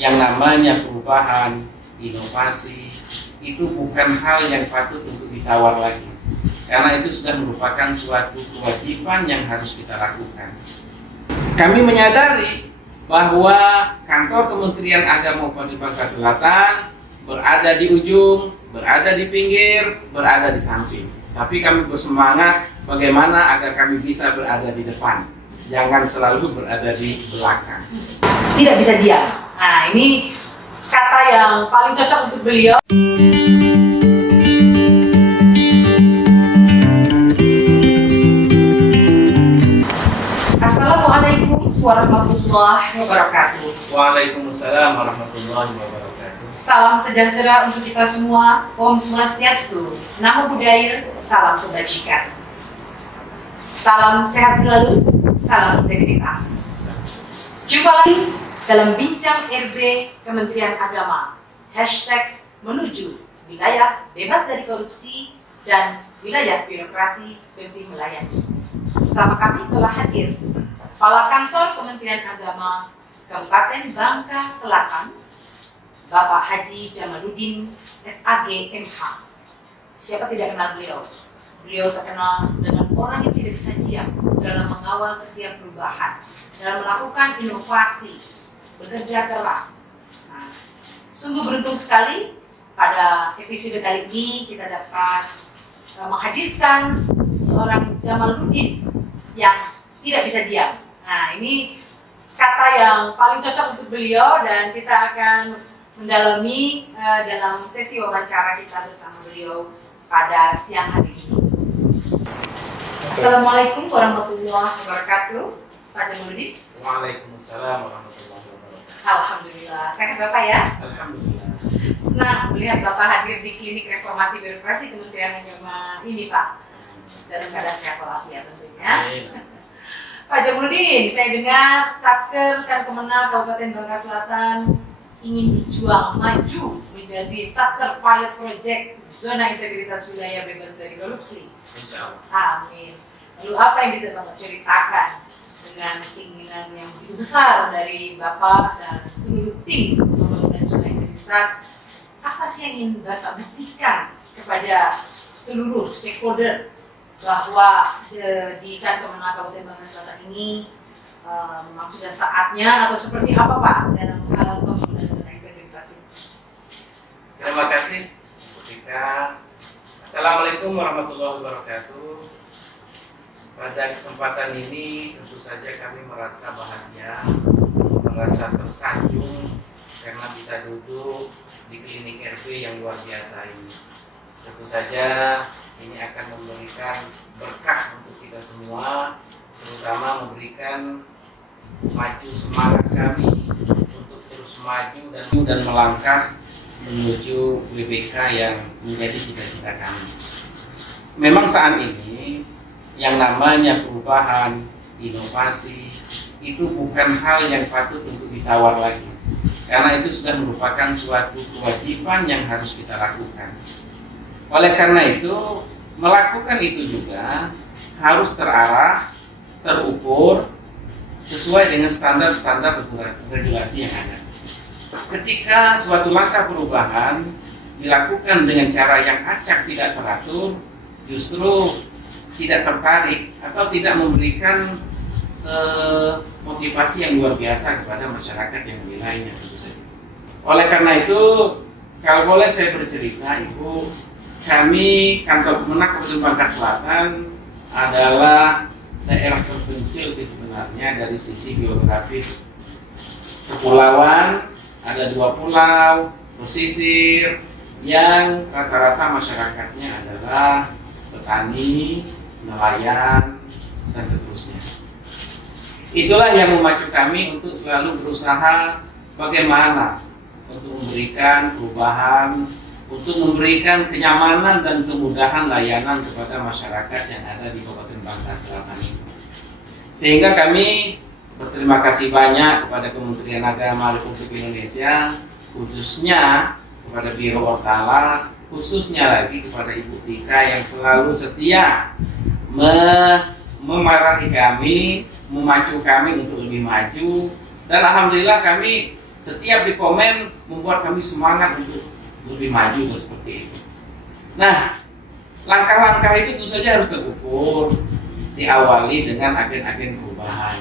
yang namanya perubahan, inovasi, itu bukan hal yang patut untuk ditawar lagi. Karena itu sudah merupakan suatu kewajiban yang harus kita lakukan. Kami menyadari bahwa kantor Kementerian Agama Kabupaten Bangka Selatan berada di ujung, berada di pinggir, berada di samping. Tapi kami bersemangat bagaimana agar kami bisa berada di depan. Jangan selalu berada di belakang. Tidak bisa diam. Nah, ini kata yang paling cocok untuk beliau. Assalamualaikum warahmatullahi wabarakatuh. Waalaikumsalam warahmatullahi wabarakatuh. Salam sejahtera untuk kita semua. Om Swastiastu, Namo Buddhaya, salam kebajikan. Salam sehat selalu, salam integritas. Jumpa lagi dalam Bincang RB Kementerian Agama. #menuju wilayah bebas dari korupsi dan wilayah birokrasi bersih melayani. Bersama kami telah hadir Kepala Kantor Kementerian Agama Kabupaten Bangka Selatan, Bapak Haji Jamaluddin SAG MH. Siapa tidak kenal beliau? Beliau terkenal dengan orang yang tidak bisa diam dalam mengawal setiap perubahan, dalam melakukan inovasi, bekerja keras. Nah, sungguh beruntung sekali pada episode kali ini kita dapat menghadirkan seorang Jamaluddin yang tidak bisa diam. Nah, ini kata yang paling cocok untuk beliau dan kita akan mendalami dalam sesi wawancara kita bersama beliau pada siang hari ini. Assalamualaikum warahmatullahi wabarakatuh, Pak Jamaluddin. Waalaikumsalam warahmatullahi wabarakatuh. Alhamdulillah, sehat Bapak ya? Alhamdulillah. Senang melihat Bapak hadir di Klinik Reformasi Birokrasi Kementerian Agama ini, Pak. Dalam keadaan sehat walafiat tentunya. Pak Jamaluddin, saya dengar Satker kan Kemenag Kabupaten Bangka Selatan ingin berjuang maju menjadi Satker Pilot Project Zona Integritas Wilayah Bebas dari Korupsi. Insya Allah. Amin. Lalu apa yang bisa Bapak ceritakan dengan keinginan yang begitu besar dari Bapak dan seluruh tim pembangunan zona integritas? Apa sih yang ingin Bapak buktikan kepada seluruh stakeholder bahwa di kantor Kemenag Kabupaten Bangka Selatan ini memang sudah saatnya atau seperti apa Pak dalam hal pembangunan zona integritas ini? Terima kasih. Assalamualaikum warahmatullahi wabarakatuh. Pada kesempatan ini tentu saja kami merasa bahagia, merasa tersanjung karena bisa duduk di klinik RB yang luar biasa ini. Tentu saja ini akan memberikan berkah untuk kita semua, terutama memberikan maju semangat kami untuk terus maju dan melangkah menuju WBK yang menjadi cita-cita kami. Memang saat ini yang namanya perubahan, inovasi, itu bukan hal yang patut untuk ditawar lagi. Karena itu sudah merupakan suatu kewajiban yang harus kita lakukan. Oleh karena itu, melakukan itu juga harus terarah, terukur, sesuai dengan standar-standar regulasi yang ada. Ketika suatu langkah perubahan dilakukan dengan cara yang acak tidak teratur, justru tidak tertarik atau tidak memberikan motivasi yang luar biasa kepada masyarakat yang wilayahnya tentu saja. Oleh karena itu, kalau boleh saya bercerita, Ibu, kami kantor Kemenag Kabupaten Bangka Selatan adalah daerah terpencil sih sebenarnya dari sisi geografis. Kepulauan, ada 2 pulau, pesisir yang rata-rata masyarakatnya adalah petani, nelayan, dan seterusnya. Itulah yang memacu kami untuk selalu berusaha bagaimana untuk memberikan perubahan, untuk memberikan kenyamanan dan kemudahan layanan kepada masyarakat yang ada di Kabupaten Bangka Selatan ini. Sehingga kami berterima kasih banyak kepada Kementerian Agama Republik Indonesia, khususnya kepada Biro Ortala, khususnya lagi kepada Ibu Tika yang selalu setia memarahi kami, memacu kami untuk lebih maju. Dan alhamdulillah kami setiap di komen membuat kami semangat untuk lebih maju seperti itu. Nah, langkah-langkah itu tentu saja harus terukur, diawali dengan agen-agen perubahan.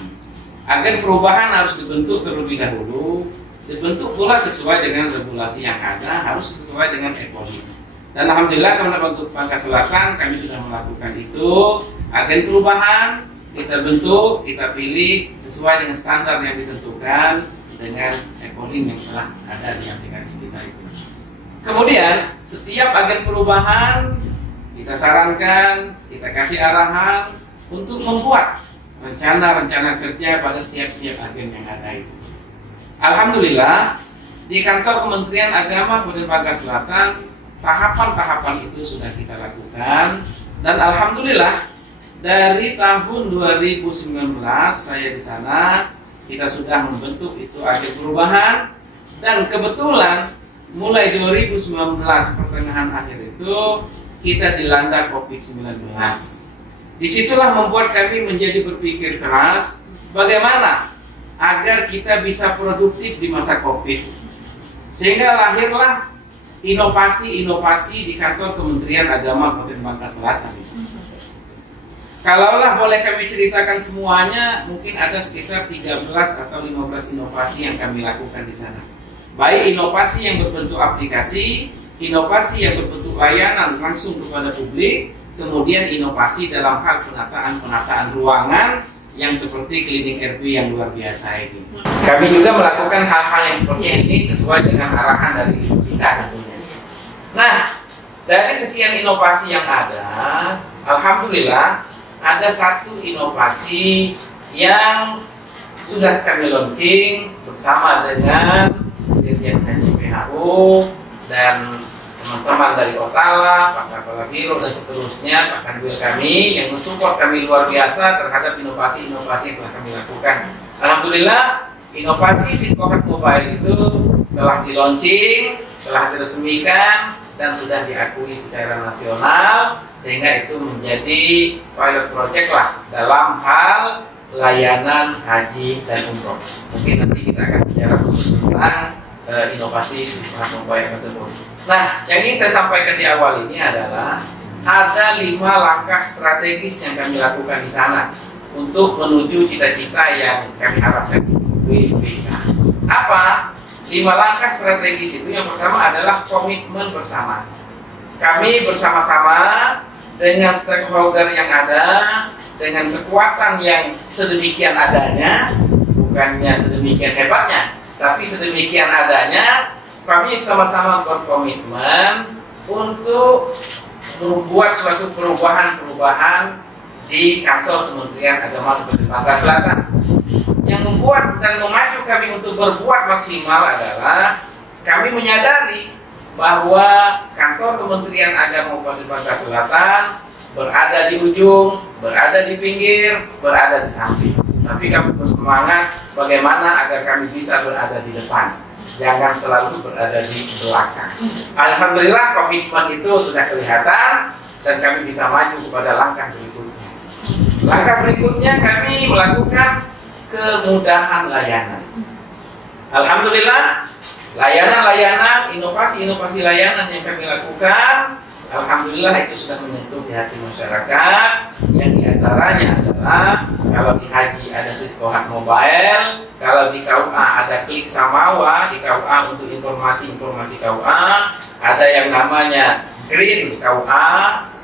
Agen perubahan harus dibentuk terlebih dahulu, dibentuk pula sesuai dengan regulasi yang ada, harus sesuai dengan EPOLI. Dan alhamdulillah Kementerian untuk Bangka Selatan kami sudah melakukan itu. Agen perubahan kita bentuk, kita pilih sesuai dengan standar yang ditentukan dengan EPOLI yang telah ada di aplikasi kita itu. Kemudian setiap agen perubahan kita sarankan, kita kasih arahan untuk membuat rencana-rencana kerja pada setiap agen yang ada itu. Alhamdulillah di kantor Kementerian Agama Kabupaten Bangka Selatan tahapan-tahapan itu sudah kita lakukan, dan alhamdulillah dari tahun 2019 saya di sana kita sudah membentuk itu agen perubahan, dan kebetulan mulai 2019 pertengahan akhir itu kita dilanda COVID-19. Disitulah membuat kami menjadi berpikir keras bagaimana agar kita bisa produktif di masa COVID, sehingga lahirlah inovasi-inovasi di kantor Kementerian Agama Kabupaten Bangka Selatan. Kalaulah boleh kami ceritakan semuanya, mungkin ada sekitar 13 atau 15 inovasi yang kami lakukan di sana. Baik inovasi yang berbentuk aplikasi, inovasi yang berbentuk layanan langsung kepada publik, kemudian inovasi dalam hal penataan ruangan yang seperti klinik RP yang luar biasa ini. Kami juga melakukan hal-hal yang seperti ini sesuai dengan arahan dari kita tentunya. Nah, dari sekian inovasi yang ada, alhamdulillah ada satu inovasi yang sudah kami launching bersama dengan Dirjen Haji PHU dan teman-teman dari Otala, Pak Kepala Biro dan seterusnya, Pak Kanwil kami yang mensupport kami luar biasa terhadap inovasi-inovasi yang telah kami lakukan. Alhamdulillah, inovasi Siskohat Mobile itu telah di-launching, telah diresmikan dan sudah diakui secara nasional, sehingga itu menjadi pilot project lah dalam hal layanan haji dan umroh. Mungkin nanti kita akan bicara khusus tentang inovasi Siskohat Mobile tersebut. Nah, yang ingin saya sampaikan di awal ini adalah ada 5 langkah strategis yang kami lakukan di sana untuk menuju cita-cita yang kami harapkan. Apa? 5 langkah strategis itu, yang pertama adalah komitmen bersama. Kami bersama-sama dengan stakeholder yang ada, dengan kekuatan yang sedemikian adanya, bukannya sedemikian hebatnya, tapi sedemikian adanya, kami sama-sama berkomitmen untuk membuat suatu perubahan-perubahan di kantor Kementerian Agama Kabupaten Bangka Selatan. Yang membuat dan memacu kami untuk berbuat maksimal adalah kami menyadari bahwa kantor Kementerian Agama Kabupaten Bangka Selatan berada di ujung, berada di pinggir, berada di samping. Tapi kami bersemangat bagaimana agar kami bisa berada di depan, jangan selalu berada di belakang. Alhamdulillah komitmen itu sudah kelihatan dan kami bisa maju kepada langkah berikutnya. Langkah berikutnya kami melakukan kemudahan layanan. Alhamdulillah, layanan-layanan, inovasi-inovasi layanan yang kami lakukan, alhamdulillah itu sudah menyentuh di hati masyarakat. Yang diantaranya adalah kalau di haji ada Siskohat Mobile, kalau di KUA ada Klik Samawa di KUA untuk informasi-informasi KUA, ada yang namanya Green KUA,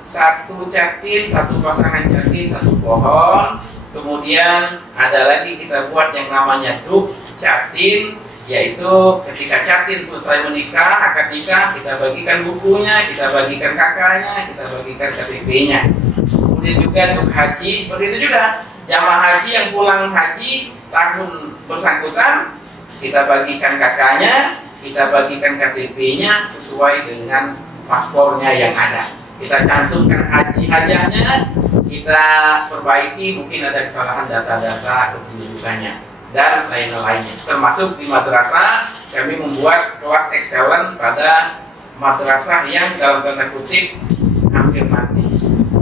1 catin, 1 pasangan catin, 1 pohon. Kemudian ada lagi kita buat yang namanya Duk Catin, yaitu ketika Catin selesai menikah, akad nikah, kita bagikan bukunya, kita bagikan kakaknya, kita bagikan KTP-nya. Kemudian juga Duk Haji, seperti itu juga. Jamaah haji yang pulang haji tahun bersangkutan, kita bagikan kakaknya, kita bagikan KTP-nya sesuai dengan paspornya yang ada. Kita cantumkan haji-hajahnya, kita perbaiki mungkin ada kesalahan data-data kependudukannya dan lain-lainnya. Termasuk di madrasah kami membuat kelas excellent pada madrasah yang dalam tanda kutip hampir mati,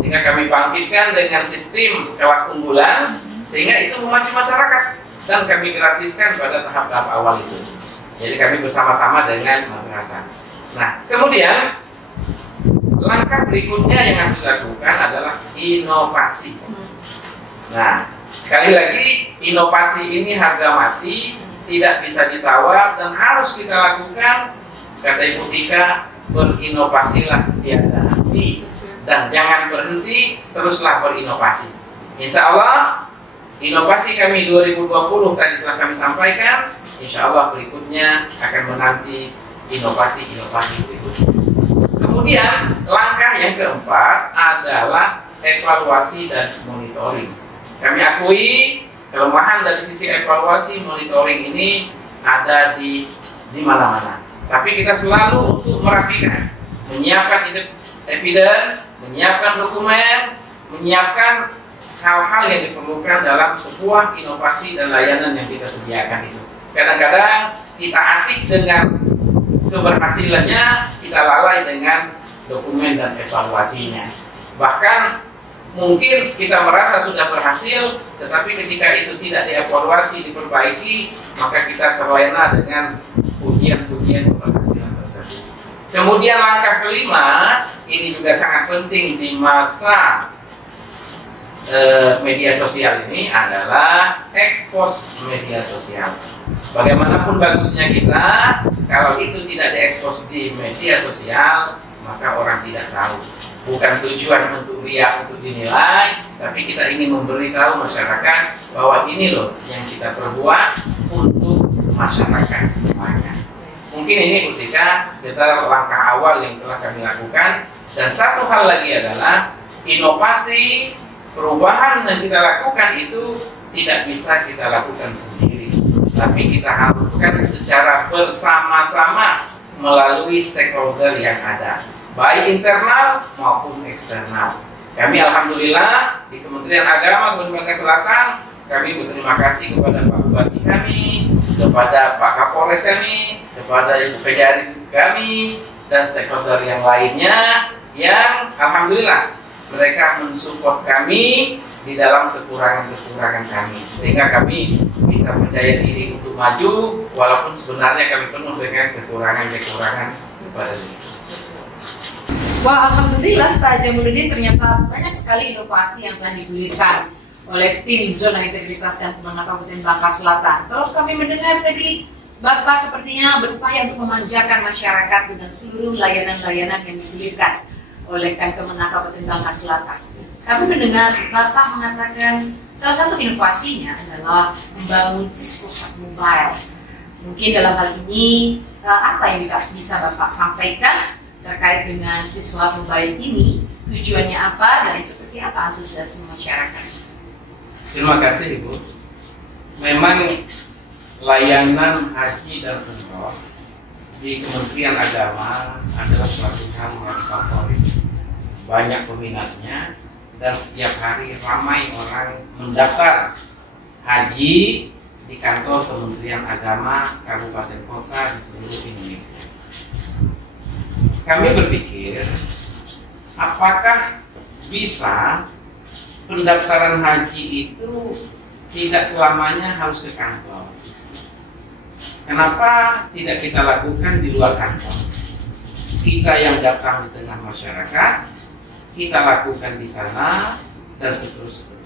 sehingga kami bangkitkan dengan sistem kelas unggulan, sehingga itu memacu masyarakat dan kami gratiskan pada tahap-tahap awal itu. Jadi kami bersama-sama dengan madrasah. Nah, kemudian langkah berikutnya yang harus dilakukan adalah inovasi. Nah, sekali lagi inovasi ini harga mati, tidak bisa ditawar dan harus kita lakukan. Kata Ibu Tika, berinovasilah tiada henti dan jangan berhenti, teruslah berinovasi. Insya Allah inovasi kami 2020 tadi telah kami sampaikan. Insya Allah berikutnya akan menanti inovasi-inovasi berikutnya. Kemudian langkah yang keempat adalah evaluasi dan monitoring. Kami akui kelemahan dari sisi evaluasi monitoring ini ada di mana-mana. Tapi kita selalu untuk merapikan, menyiapkan evidence, menyiapkan dokumen, menyiapkan hal-hal yang diperlukan dalam sebuah inovasi dan layanan yang kita sediakan itu. Kadang-kadang kita asik dengan keberhasilannya, kita lalai dengan dokumen dan evaluasinya. Bahkan mungkin kita merasa sudah berhasil, tetapi ketika itu tidak dievaluasi, diperbaiki, maka kita terlena dengan pujian-pujian keberhasilan tersebut. Kemudian langkah kelima, ini juga sangat penting di masa media sosial ini adalah ekspos media sosial. Bagaimanapun bagusnya kita, kalau itu tidak diekspos di media sosial, maka orang tidak tahu. Bukan tujuan untuk riak, untuk dinilai, tapi kita ingin memberitahu masyarakat bahwa ini loh yang kita perbuat untuk masyarakat semuanya. Mungkin ini ketika sekitar langkah awal yang telah kami lakukan. Dan satu hal lagi adalah inovasi, perubahan yang kita lakukan itu tidak bisa kita lakukan sendiri, tapi kita lakukan secara bersama-sama melalui stakeholder yang ada, baik internal maupun eksternal. Kami alhamdulillah di Kementerian Agama Kabupaten Bangka Selatan, kami berterima kasih kepada Pak Bupati kami, kepada Pak Kapolres kami, kepada Ibu Pejari kami, dan stakeholder yang lainnya yang alhamdulillah mereka mensupport kami di dalam kekurangan-kekurangan kami, sehingga kami bisa percaya diri untuk maju walaupun sebenarnya kami penuh dengan kekurangan-kekurangan pada diri. Wah, alhamdulillah Pak Jamuluddin, ternyata banyak sekali inovasi yang telah digulirkan oleh tim Zona Integritas dan Kemenang Kabupaten Bangka Selatan. Kalau kami mendengar tadi, Bapak sepertinya berupaya untuk memanjakan masyarakat dengan seluruh layanan-layanan yang digulirkan oleh Kemenang Kabupaten Bangka Selatan. Kami mendengar Bapak mengatakan salah satu inovasinya adalah membangun siswa hub mobile. Mungkin dalam hal ini apa yang bisa Bapak sampaikan terkait dengan siswa mobile ini, tujuannya apa dan seperti apa antusiasme masyarakat? Terima kasih Ibu. Memang layanan haji dan umroh di Kementerian Agama adalah suatu hal yang favorit. Banyak peminatnya dan setiap hari ramai orang mendaftar haji di kantor Kementerian Agama kabupaten kota di seluruh Indonesia. Kami berpikir, apakah bisa pendaftaran haji itu tidak selamanya harus ke kantor? Kenapa tidak kita lakukan di luar kantor? Kita yang datang di tengah masyarakat, kita lakukan di sana, dan seterusnya.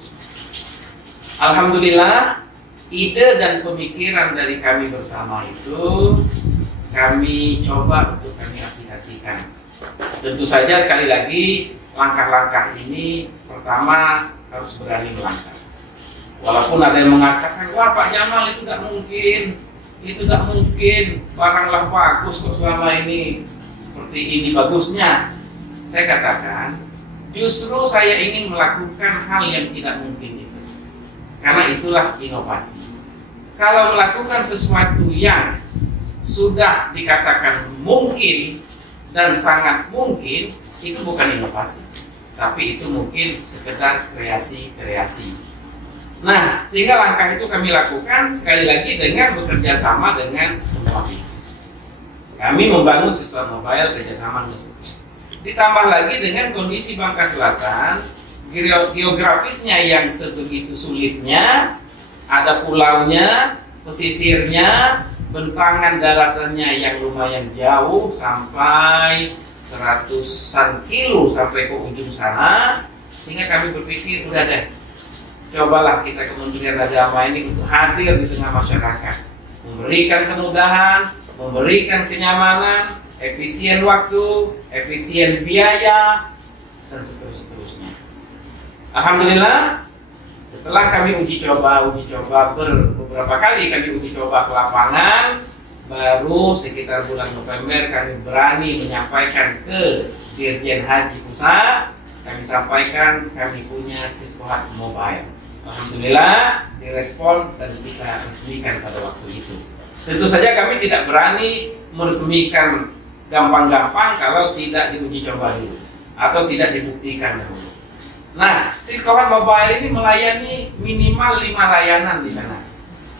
Alhamdulillah, ide dan pemikiran dari kami bersama itu kami coba untuk kami aplikasikan. Tentu saja sekali lagi langkah-langkah ini pertama harus berani melangkah. Walaupun ada yang mengatakan, wah Pak Jamal itu tidak mungkin, baranglah bagus kok selama ini seperti ini bagusnya. Saya katakan, justru saya ingin melakukan hal yang tidak mungkin itu, karena itulah inovasi. Kalau melakukan sesuatu yang sudah dikatakan mungkin dan sangat mungkin, itu bukan inovasi, tapi itu mungkin sekedar kreasi. Nah, sehingga langkah itu kami lakukan sekali lagi dengan bekerja sama dengan semua pihak. Kami membangun sistem mobile kerjasama dengan semua. Ditambah lagi dengan kondisi Bangka Selatan, geografisnya yang sebegitu sulitnya, ada pulaunya, pesisirnya, bentangan daratannya yang lumayan jauh sampai 100-an kilo sampai ke ujung sana, sehingga kami berpikir udah deh, cobalah kita Kementerian Agama ini untuk hadir di tengah masyarakat, memberikan kemudahan, memberikan kenyamanan, efisien waktu, efisien biaya, dan seterusnya. Alhamdulillah, setelah kami uji coba beberapa kali kami uji coba ke lapangan, baru sekitar bulan November kami berani menyampaikan ke Dirjen Haji Pusat, kami sampaikan kami punya Siskohat Mobile. Alhamdulillah direspon dan kita resmikan pada waktu itu. Tentu saja kami tidak berani meresmikan gampang-gampang kalau tidak diuji coba dulu atau tidak dibuktikan dulu. Nah, Siskohat Mobile ini melayani minimal 5 layanan di sana.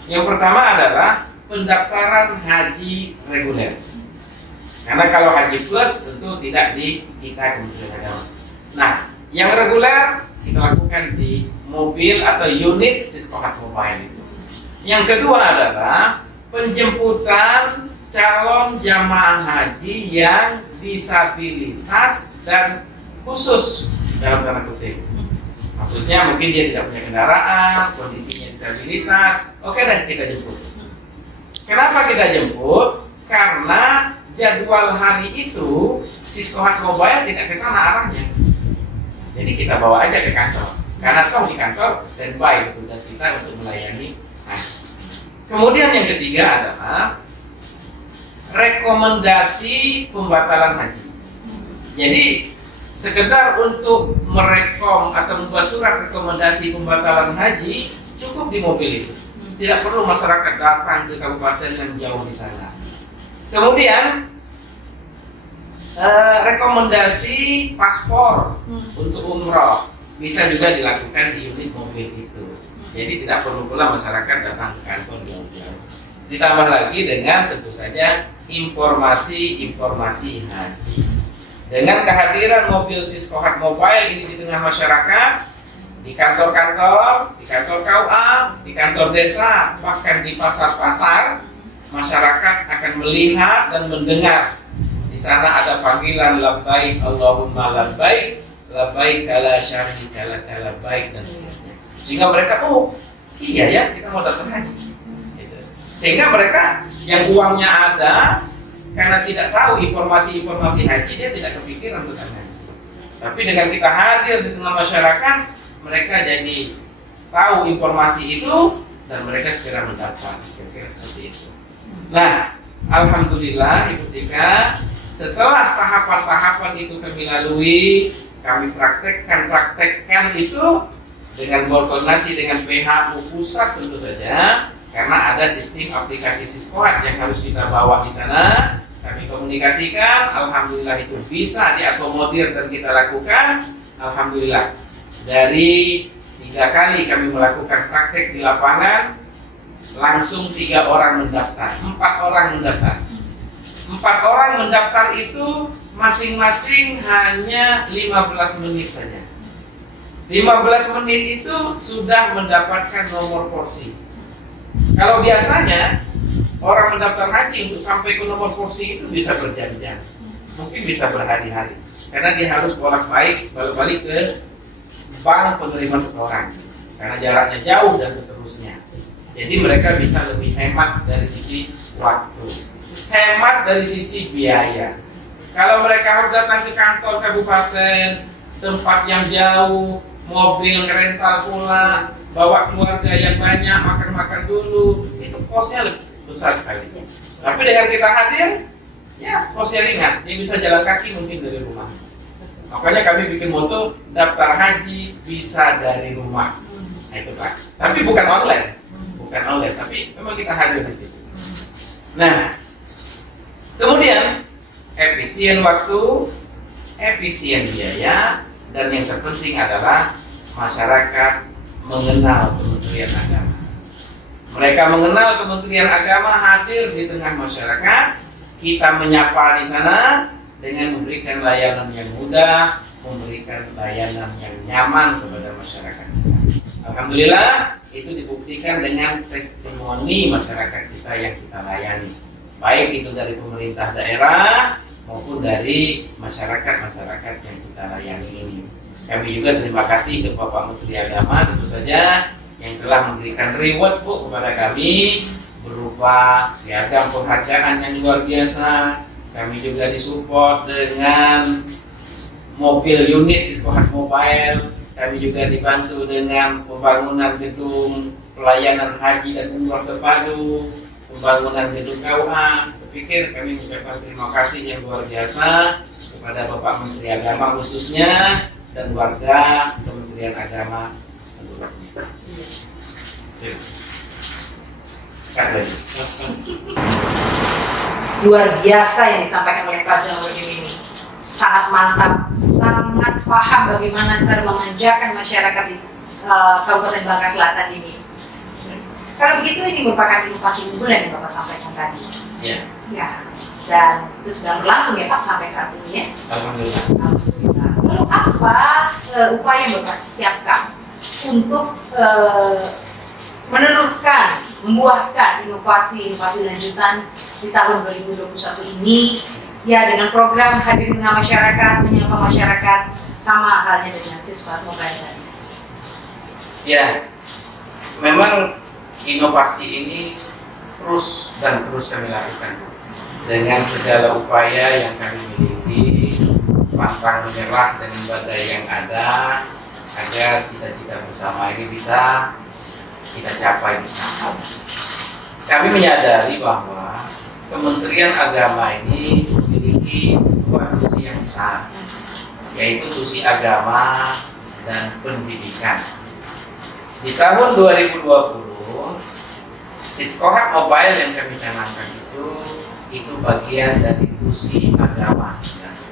Yang pertama adalah pendaftaran haji reguler. Karena kalau haji plus tentu tidak di kita Kementerian Agama. Nah, yang reguler kita lakukan di mobil atau unit Siskohat Mobile itu. Yang kedua adalah penjemputan calon jamaah haji yang disabilitas dan khusus dalam tanda kutip. Maksudnya mungkin dia tidak punya kendaraan, kondisinya disabilitas. Oke deh, kita jemput. Kenapa kita jemput? Karena jadwal hari itu Siskohat Mobile tidak ke sana arahnya. Jadi kita bawa aja ke kantor. Karena di kantor standby tugas kita untuk melayani haji. Kemudian yang ketiga adalah rekomendasi pembatalan haji. Jadi sekedar untuk merekom atau membuat surat rekomendasi pembatalan haji cukup di mobil itu. Tidak perlu masyarakat datang ke kabupaten yang jauh di sana. Kemudian rekomendasi paspor untuk umroh bisa juga dilakukan di unit mobil itu. Jadi tidak perlu pula masyarakat datang ke kantor jauh-jauh. Ditambah lagi dengan tentu saja informasi haji. Dengan kehadiran mobil Siskohat Mobile ini di tengah masyarakat, di kantor-kantor, di kantor KUA, di kantor desa, bahkan di pasar-pasar, masyarakat akan melihat dan mendengar. Di sana ada panggilan labbaik Allahumma labbaik, labbaik la syarika laka labbaik, dan seterusnya. Sehingga mereka, oh iya ya, kita mau datang haji. Gitu. Sehingga mereka yang uangnya ada, karena tidak tahu informasi haji, dia tidak kepikiran tentang haji. Tapi dengan kita hadir di tengah masyarakat, mereka jadi tahu informasi itu dan mereka segera mendaftar. Kira-kira seperti itu. Nah, alhamdulillah Ibu Tika, setelah tahapan-tahapan itu kami lalui, kami praktekkan itu dengan berkoordinasi dengan PHU pusat tentu saja, karena ada sistem aplikasi Siskohat yang harus kita bawa di sana. Kami komunikasikan, alhamdulillah itu bisa diakomodir dan kita lakukan. Alhamdulillah dari 3 kali kami melakukan praktek di lapangan, langsung 3 orang mendaftar, 4 orang mendaftar. 4 orang mendaftar itu masing-masing hanya 15 menit saja. 15 menit itu sudah mendapatkan nomor porsi. Kalau biasanya orang mendaftar haji untuk sampai ke nomor porsi itu bisa berjam-jam, mungkin bisa berhari-hari, karena dia harus bolak-balik ke bank penerima setoran, karena jaraknya jauh dan seterusnya. Jadi mereka bisa lebih hemat dari sisi waktu, hemat dari sisi biaya. Kalau mereka harus datang ke kantor kabupaten, tempat yang jauh, mobil rental pula, bawa keluarga yang banyak, makan-makan dulu, itu kosnya lebih besar sekali. Tapi dengan kita hadir, ya kosnya ringan, dia bisa jalan kaki mungkin dari rumah. Makanya kami bikin moto daftar haji bisa dari rumah. Nah itu Pak. Tapi bukan online, tapi memang kita hadir di situ. Nah, kemudian efisien waktu, efisien biaya, dan yang terpenting adalah masyarakat mengenal Kementerian Agama. Mereka mengenal Kementerian Agama, hadir di tengah masyarakat, kita menyapa di sana dengan memberikan layanan yang mudah, memberikan layanan yang nyaman kepada masyarakat. Alhamdulillah itu dibuktikan dengan testimoni masyarakat kita yang kita layani, baik itu dari pemerintah daerah maupun dari masyarakat yang kita layani ini. Kami juga terima kasih ke Bapak Menteri Agama tentu saja yang telah memberikan reward Bu kepada kami berupa piagam penghargaan yang luar biasa. Kami juga disupport dengan mobil unit Siskohat Mobile. Kami juga dibantu dengan pembangunan gedung pelayanan haji dan umroh terpadu, pembangunan gedung KUA. Berpikir kami mengucapkan terima kasih yang luar biasa kepada Bapak Menteri Agama khususnya dan warga Kementerian Agama seluruhnya. Luar biasa yang disampaikan oleh Pak Jamaluddin ini. Sangat mantap, sangat paham bagaimana cara memanjakan masyarakat di Kabupaten Bangka Selatan ini. Kalau begitu ini merupakan inovasi unggulan yang Bapak sampaikan tadi. Ya. Ya. Dan itu sedang berlangsung ya Pak sampai saat ini ya. Alhamdulillah. Alhamdulillah. Lalu apa upaya yang Bapak siapkan untuk menelurkan, membuahkan inovasi lanjutan di tahun 2021 ini? Ya, dengan program hadir dengan masyarakat, menyapa masyarakat, sama halnya dengan Siskohat Mobile tadi. Ya, memang inovasi ini terus kami lakukan dengan segala upaya yang kami miliki, pantang menyerah dengan badai yang ada, agar cita-cita bersama ini bisa kita capai bersama. Kami menyadari bahwa Kementerian Agama ini memiliki dua tusi yang besar, yaitu tusi agama dan pendidikan. Di tahun 2020, Siskohat Mobile yang kami canangkan itu bagian dari tusi agama sebenarnya.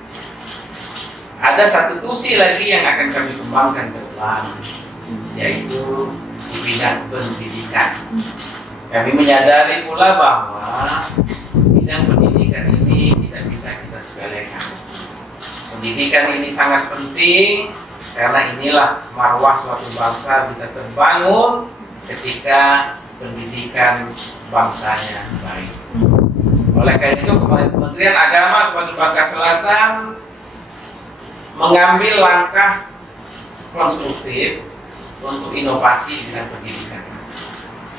Ada satu tusi lagi yang akan kami kembangkan ke depan, yaitu di bidang pendidikan. Kami menyadari pula bahwa bidang pendidikan ini tidak bisa kita sepelekan. Pendidikan ini sangat penting karena inilah marwah suatu bangsa bisa terbangun ketika pendidikan bangsanya baik. Oleh karena itu Kementerian Agama Kabupaten Bangka Selatan mengambil langkah konstruktif untuk inovasi di bidang pendidikan.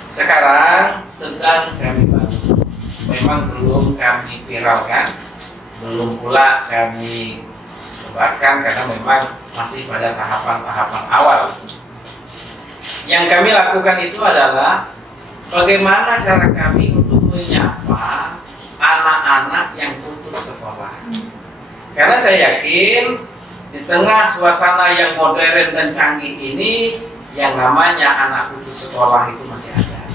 Sekarang sedang kami bangun. Memang belum kami viralkan, belum pula kami sebarkan karena memang masih pada tahapan-tahapan awal. Yang kami lakukan itu adalah bagaimana cara kami untuk menyapa anak-anak yang putus sekolah. Karena saya yakin di tengah suasana yang modern dan canggih ini, yang namanya anak putus sekolah itu masih ada.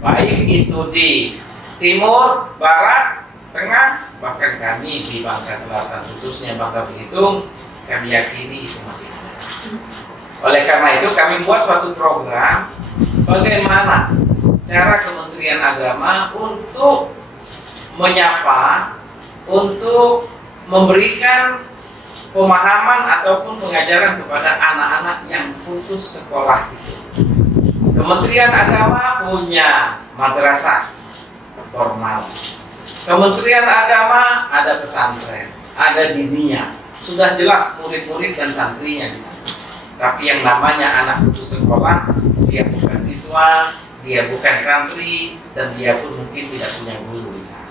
Baik itu di timur, barat, tengah, bahkan kami di Bangka Selatan khususnya Bangka Belitung, kami yakini itu masih ada. Oleh karena itu kami buat suatu program bagaimana cara Kementerian Agama untuk menyapa, untuk memberikan pemahaman ataupun pengajaran kepada anak-anak yang putus sekolah itu. Kementerian Agama punya madrasah formal. Kementerian Agama ada pesantren, ada diniyah. Sudah jelas murid-murid dan santrinya di sana. Tapi yang namanya anak putus sekolah, dia bukan siswa, dia bukan santri, dan dia pun mungkin tidak punya guru di sana.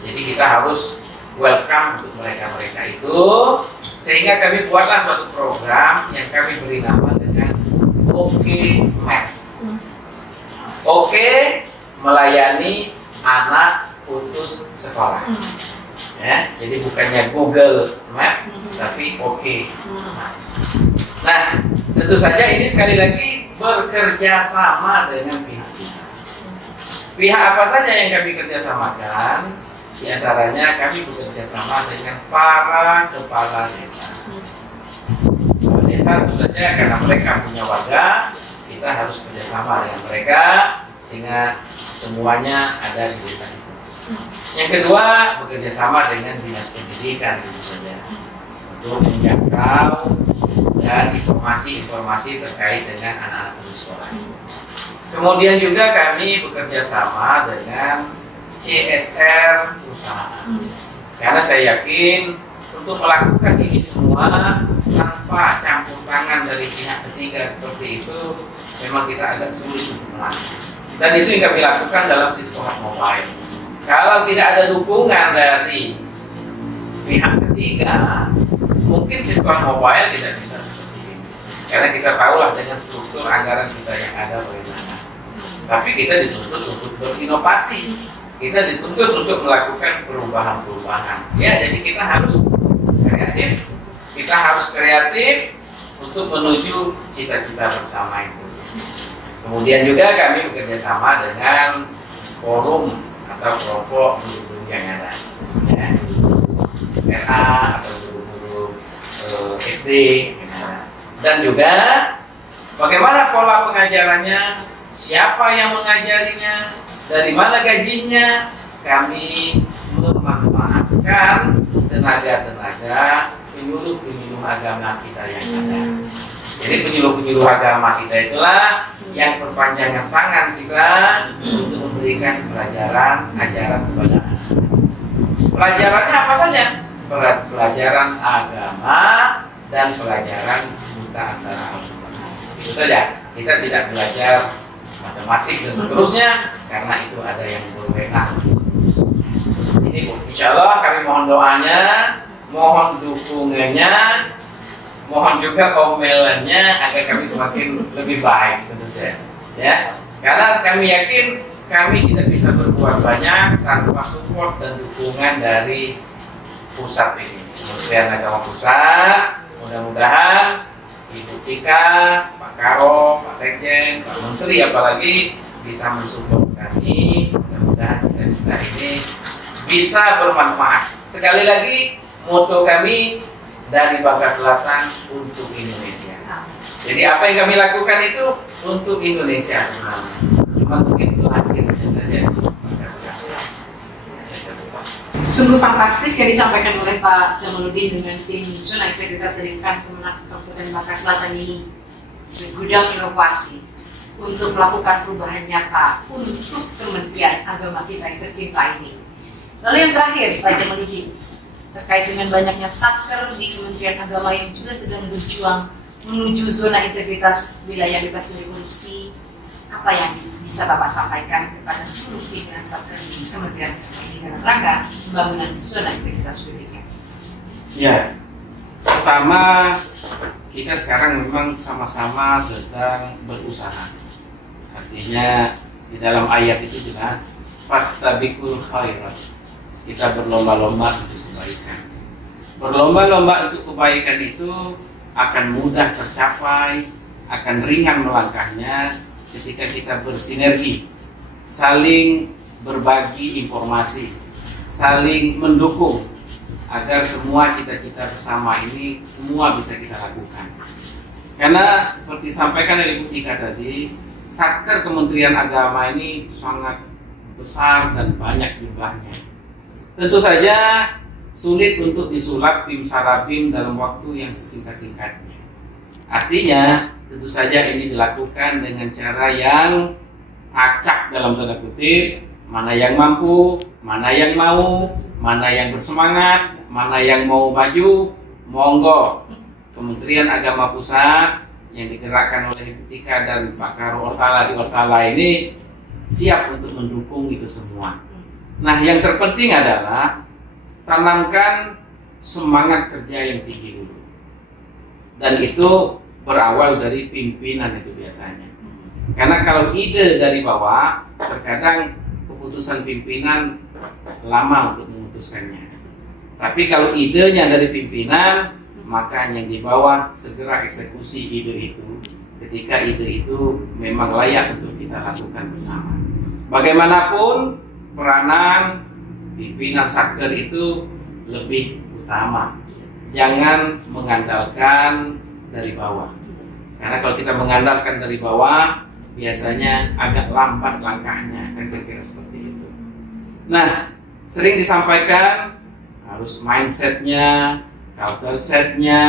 Jadi kita harus welcome untuk mereka-mereka itu, sehingga kami buatlah suatu program yang kami beri nama dengan OK Maps. OK melayani anak putus sekolah. Ya, jadi bukannya Google Maps, tapi OK. Nah, tentu saja ini sekali lagi bekerja sama dengan pihak-pihak. Pihak apa saja yang kami kerjasamakan? Di antaranya kami bekerja sama dengan para kepala desa. Kepala desa tentu saja karena mereka punya warga, kita harus kerjasama dengan mereka sehingga semuanya ada di desa itu. Yang kedua, bekerja sama dengan dinas pendidikan tentu saja untuk menjangkau dan informasi-informasi terkait dengan anak-anak di sekolah. Kemudian juga kami bekerja sama dengan CSR perusahaan. Karena saya yakin untuk melakukan ini semua tanpa campur tangan dari pihak ketiga seperti itu memang kita agak sulit untuk melakukan. Dan itu yang kami lakukan dalam Siskohat Mobile. Kalau tidak ada dukungan dari pihak ketiga, mungkin Siskohat Mobile tidak bisa seperti ini. Karena kita tahulah dengan struktur anggaran kita yang ada bagaimana. Tapi kita dituntut untuk berinovasi. Kita dituntut untuk melakukan perubahan-perubahan. Ya, jadi kita harus kreatif untuk menuju cita-cita bersama itu. Kemudian juga kami bekerja sama dengan forum atau kelompok guru-guru yang ada, ya, RA atau guru-guru SD, ya. Dan juga bagaimana pola pengajarannya, siapa yang mengajarinya, dari mana gajinya. Kami memanfaatkan tenaga-tenaga penyuluh-penyuluh agama kita yang ada. Jadi penyuluh-penyuluh agama kita itulah yang perpanjangan tangan kita untuk memberikan pelajaran, ajaran kepada anak. Pelajarannya apa saja? Pelajaran agama dan pelajaran buta aksara Al-Quran. Itu saja. Kita tidak belajar matematik dan seterusnya karena itu ada yang berwenang. Ini Bu, insya Allah kami mohon doanya, mohon dukungannya, mohon juga komelannya agar kami semakin lebih baik tentu saja. Ya, karena kami yakin kami tidak bisa berbuat banyak tanpa support dan dukungan dari pusat ini. Kementerian Agama Pusat, mudah-mudahan Ibu Tika, Pak Karo, Pak Sekjen, Pak Menteri apalagi bisa mensupport kami. Mudah-mudahan cita-cita ini bisa bermanfaat. Sekali lagi, moto kami dari Bangka Selatan untuk Indonesia. Jadi apa yang kami lakukan itu untuk Indonesia sebenarnya. Cuma mungkin lahirnya saja Bangka Selatan. Sungguh fantastis yang disampaikan oleh Pak Jamaluddin dengan tim Zona Integritas dari Kemenak Kabupaten Bangka Selatan ini. Segudang inovasi untuk melakukan perubahan nyata untuk Kementerian Agama kita yang tercinta ini. Lalu yang terakhir Pak Jamaluddin, terkait dengan banyaknya satker di Kementerian Agama yang juga sedang berjuang menuju zona integritas wilayah bebas dari korupsi, apa yang bisa Bapak sampaikan kepada seluruh pimpinan satker di Kementerian Agama ini dalam rangka pembangunan zona integritas wilayah? Ya, pertama kita sekarang memang sama-sama sedang berusaha. Artinya di dalam ayat itu jelas, fastabiqul khairat. Kita berlomba-lomba untuk kebaikan. Berlomba-lomba untuk kebaikan itu akan mudah tercapai, akan ringan melangkahnya ketika kita bersinergi, saling berbagi informasi, saling mendukung agar semua cita-cita bersama ini semua bisa kita lakukan. Karena seperti disampaikan oleh Ibu Tika tadi, satker Kementerian Agama ini sangat besar dan banyak jumlahnya. Tentu saja sulit untuk disulap tim sarabim dalam waktu yang sesingkat-singkatnya. Artinya tentu saja ini dilakukan dengan cara yang acak dalam tanda kutip, mana yang mampu, mana yang mau, mana yang bersemangat, mana yang mau maju, monggo. Kementerian Agama Pusat yang digerakkan oleh Ibu Tika dan Pak Karo Ortala di Ortala ini siap untuk mendukung itu semua. Nah, yang terpenting adalah tanamkan semangat kerja yang tinggi dulu. Dan itu berawal dari pimpinan itu biasanya. Karena kalau ide dari bawah, terkadang keputusan pimpinan lama untuk memutuskannya. Tapi kalau idenya dari pimpinan, maka yang di bawah segera eksekusi ide itu ketika ide itu memang layak untuk kita lakukan bersama. Bagaimanapun peranan pimpinan satker itu lebih utama. Jangan mengandalkan dari bawah. Karena kalau kita mengandalkan dari bawah, biasanya agak lambat langkahnya, kan kira-kira seperti itu. Nah, sering disampaikan harus mindsetnya, culture setnya,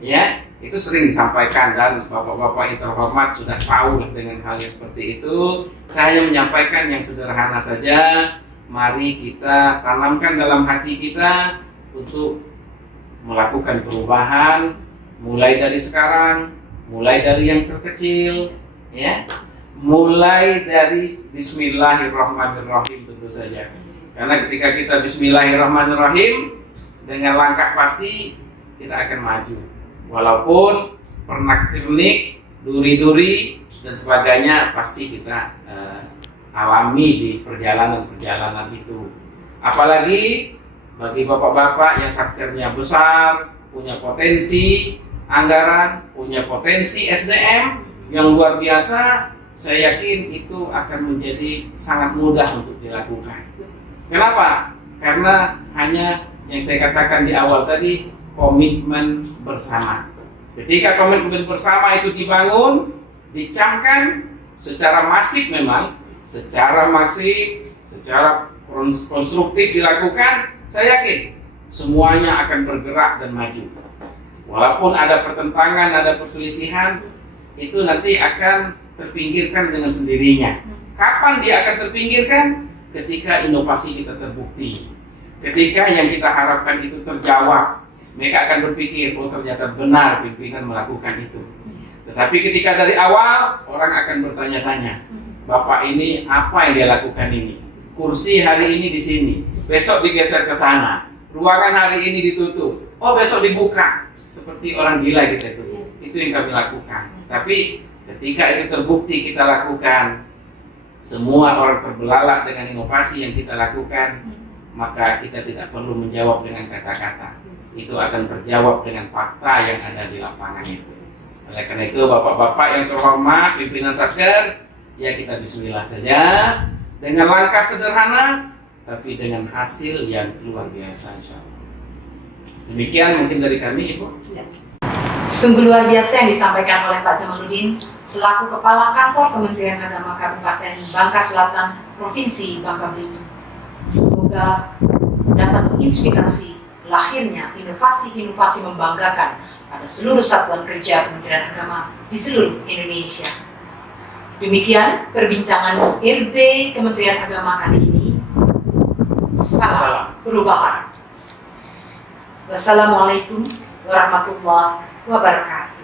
ya itu sering disampaikan dan bapak-bapak yang terhormat sudah tahu lah dengan hal yang seperti itu. Saya hanya menyampaikan yang sederhana saja. Mari kita tanamkan dalam hati kita untuk melakukan perubahan mulai dari sekarang, mulai dari yang terkecil, ya, mulai dari Bismillahirrahmanirrahim tentu saja. Karena ketika kita Bismillahirrahmanirrahim dengan langkah pasti kita akan maju. Walaupun pernak-pernik, duri-duri dan sebagainya pasti kita alami di perjalanan-perjalanan itu. Apalagi bagi bapak-bapak yang satkernya besar, punya potensi anggaran, punya potensi SDM yang luar biasa, saya yakin itu akan menjadi sangat mudah untuk dilakukan. Kenapa? Karena hanya yang saya katakan di awal tadi, komitmen bersama. Ketika komitmen bersama itu dibangun, dicamkan secara masif memang, secara konstruktif dilakukan, saya yakin semuanya akan bergerak dan maju. Walaupun ada pertentangan, ada perselisihan, itu nanti akan terpinggirkan dengan sendirinya. Kapan dia akan terpinggirkan? Ketika inovasi kita terbukti, ketika yang kita harapkan itu terjawab, mereka akan berpikir, oh ternyata benar pimpinan melakukan itu. Tetapi ketika dari awal, orang akan bertanya-tanya, Bapak ini apa yang dia lakukan ini? Kursi hari ini di sini, besok digeser ke sana, ruangan hari ini ditutup, oh besok dibuka. Seperti orang gila kita itu yang kami lakukan. Tapi ketika itu terbukti kita lakukan, semua orang terbelalak dengan inovasi yang kita lakukan, maka kita tidak perlu menjawab dengan kata-kata. Itu akan terjawab dengan fakta yang ada di lapangan itu. Oleh karena itu, bapak-bapak yang terhormat, pimpinan Satker, ya kita bismillah saja dengan langkah sederhana, tapi dengan hasil yang luar biasa insya Allah. Demikian mungkin dari kami, Ibu. Ya. Sungguh luar biasa yang disampaikan oleh Pak Jamaluddin selaku Kepala Kantor Kementerian Agama Kabupaten Bangka Selatan, Provinsi Bangka Belitung. Semoga dapat menginspirasi lahirnya inovasi-inovasi membanggakan pada seluruh satuan kerja Kementerian Agama di seluruh Indonesia. Demikian perbincangan RB Kementerian Agama kali ini. Salam perubahan. Wassalamualaikum warahmatullahi wabarakatuh.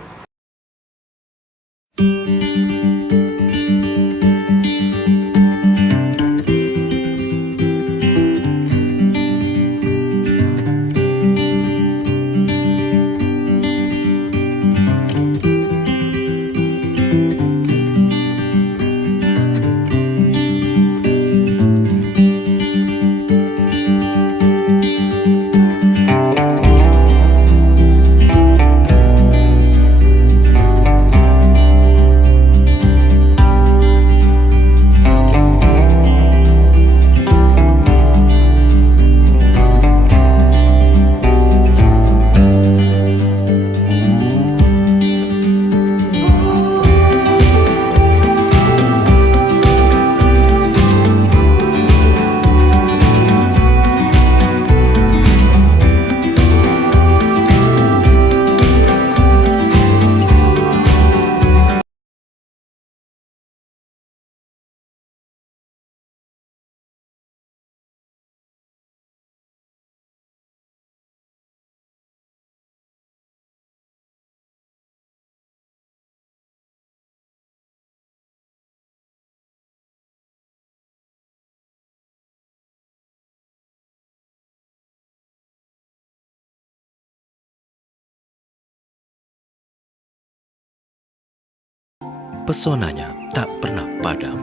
Pesonanya tak pernah padam.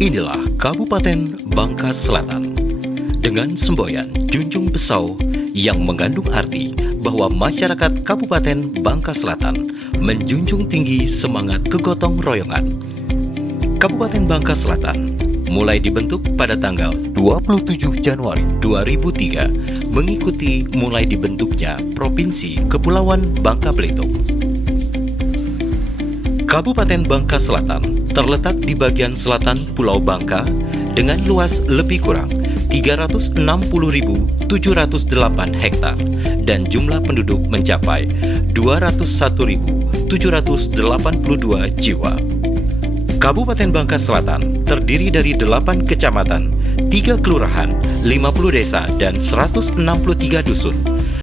Inilah Kabupaten Bangka Selatan dengan semboyan Junjung Besau yang mengandung arti bahwa masyarakat Kabupaten Bangka Selatan menjunjung tinggi semangat kegotong royongan. Kabupaten Bangka Selatan mulai dibentuk pada tanggal 27 Januari 2003 mengikuti mulai dibentuknya Provinsi Kepulauan Bangka Belitung. Kabupaten Bangka Selatan terletak di bagian selatan Pulau Bangka dengan luas lebih kurang 360.708 hektar dan jumlah penduduk mencapai 201.782 jiwa. Kabupaten Bangka Selatan terdiri dari 8 kecamatan, 3 kelurahan, 50 desa, dan 163 dusun